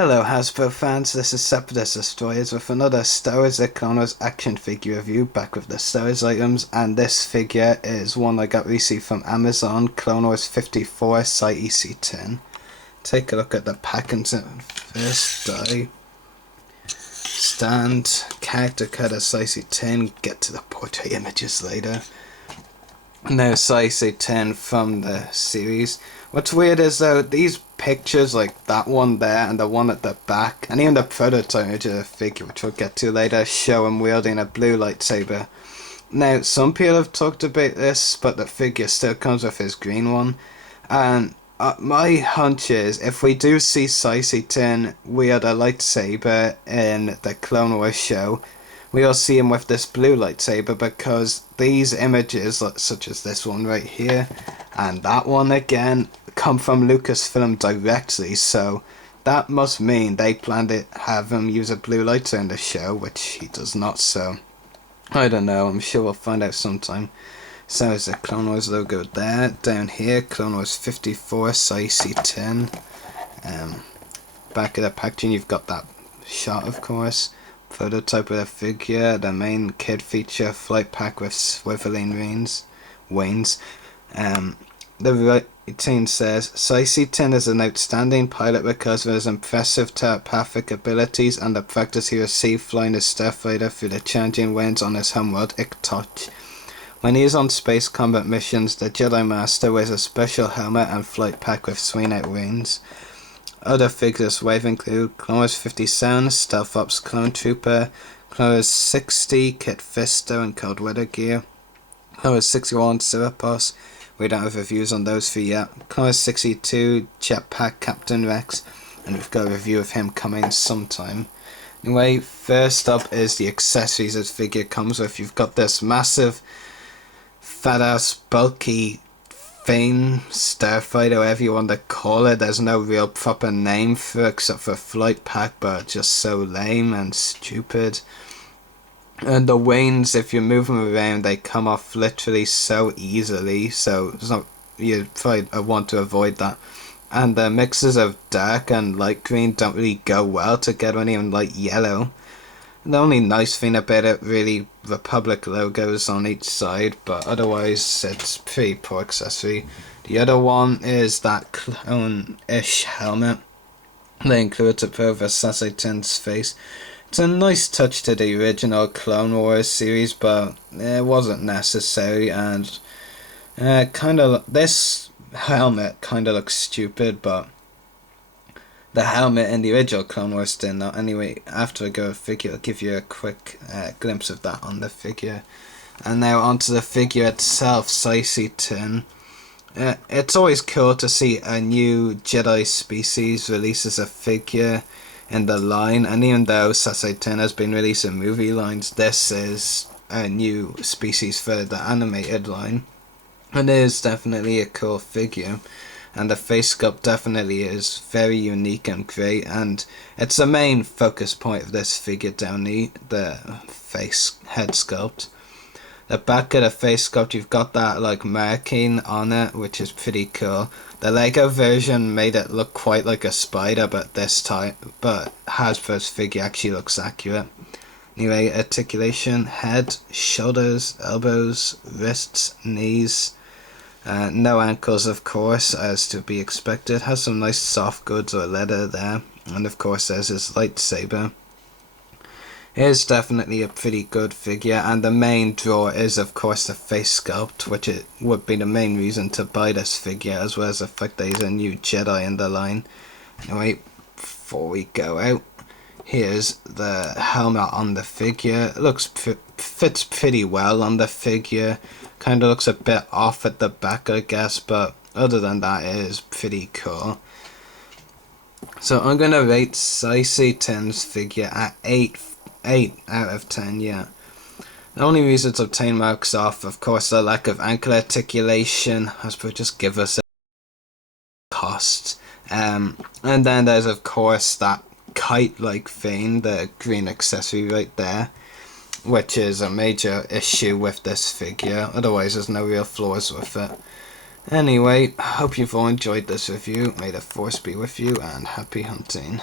Hello Hasbro fans, this is Separate Destroyers with another Star Wars The Clone Wars action figure review, back with the Star Wars items, and this figure is one I got recently from Amazon, Clone Wars 54 Saesee Tiin. Take a look at the packaging first. Die, stand, character card of Saesee Tiin, get to the portrait images later. Now Saesee Tiin from the series. What's weird is though, these pictures, like that one there and the one at the back, and even the prototype image of the figure, which we'll get to later, show him wielding a blue lightsaber. Now, some people have talked about this, but the figure still comes with his green one. And my hunch is, if we do see Saesee Tiin wield a lightsaber in the Clone Wars show, we'll see him with this blue lightsaber, because these images, such as this one right here, and that one again, come from Lucasfilm directly, so that must mean they plan to have him use a blue lightsaber in the show, which he does not, so I don't know, I'm sure we'll find out sometime. So there's the Clone Wars logo there. Down here, Clone Wars 54 Saesee Tiin. Back of the packaging, you've got that shot, of course. Prototype of the figure, the main kid feature, flight pack with swiveling wains. The writing says, Saesee Tiin is an outstanding pilot because of his impressive telepathic abilities and the practice he received flying his starfighter through the changing winds on his homeworld, Iktoch. When he is on space combat missions, the Jedi Master wears a special helmet and flight pack with swing out wings. Other figures wave include Clone Wars 57, Stealth Ops Clone Trooper, Clone Wars 60, Kit Fisto and Cold Weather Gear, Clone Wars 61, Serapos, we don't have reviews on those three yet, Clone Wars 62, Jetpack Captain Rex, and we've got a review of him coming sometime. Anyway, first up is the accessories this figure comes with. You've got this massive, fat ass, bulky Fane starfighter, whatever you want to call it. There's no real proper name for it except for flight pack, but just so lame and stupid. And the wings, if you move them around, they come off literally so easily, so it's not, you probably want to avoid that. And the mixes of dark and light green don't really go well together, and even light yellow. The only nice thing about it, really, Republic logos on each side, but otherwise it's pretty poor accessory. The other one is that clone-ish helmet. They include it over Saesee Tiin's face. It's a nice touch to the original Clone Wars series, but it wasn't necessary, and this helmet kinda looks stupid, but the helmet in the original Clone Wars did not. Anyway, after I go figure, I'll give you a quick glimpse of that on the figure. And now onto the figure itself, Saesee Tiin. It's always cool to see a new Jedi species release as a figure in the line, and even though Saesee Tiin has been releasing movie lines, this is a new species for the animated line. And it is definitely a cool figure. And the face sculpt definitely is very unique and great, and it's the main focus point of this figure down the face head sculpt. The back of the face sculpt, you've got that like marking on it, which is pretty cool. The Lego version made it look quite like a spider, but Hasbro's figure actually looks accurate. Anyway, articulation, head, shoulders, elbows, wrists, knees. No ankles, of course, as to be expected. Has some nice soft goods or leather there. And of course there's his lightsaber. It is definitely a pretty good figure, and the main draw is of course the face sculpt, which it would be the main reason to buy this figure, as well as the fact that he's a new Jedi in the line. Anyway, before we go out, here's the helmet on the figure. It fits pretty well on the figure. Kind of looks a bit off at the back, I guess, but other than that, it is pretty cool. So I'm gonna rate Saesee Tiin's figure at 8 out of 10. Yeah. The only reasons I've taken marks off, of course, the lack of ankle articulation. I suppose just give us a cost. And then there's of course that kite-like thing, the green accessory right there, which is a major issue with this figure. Otherwise there's no real flaws with it. Anyway, hope you've all enjoyed this review. May the force be with you, and happy hunting.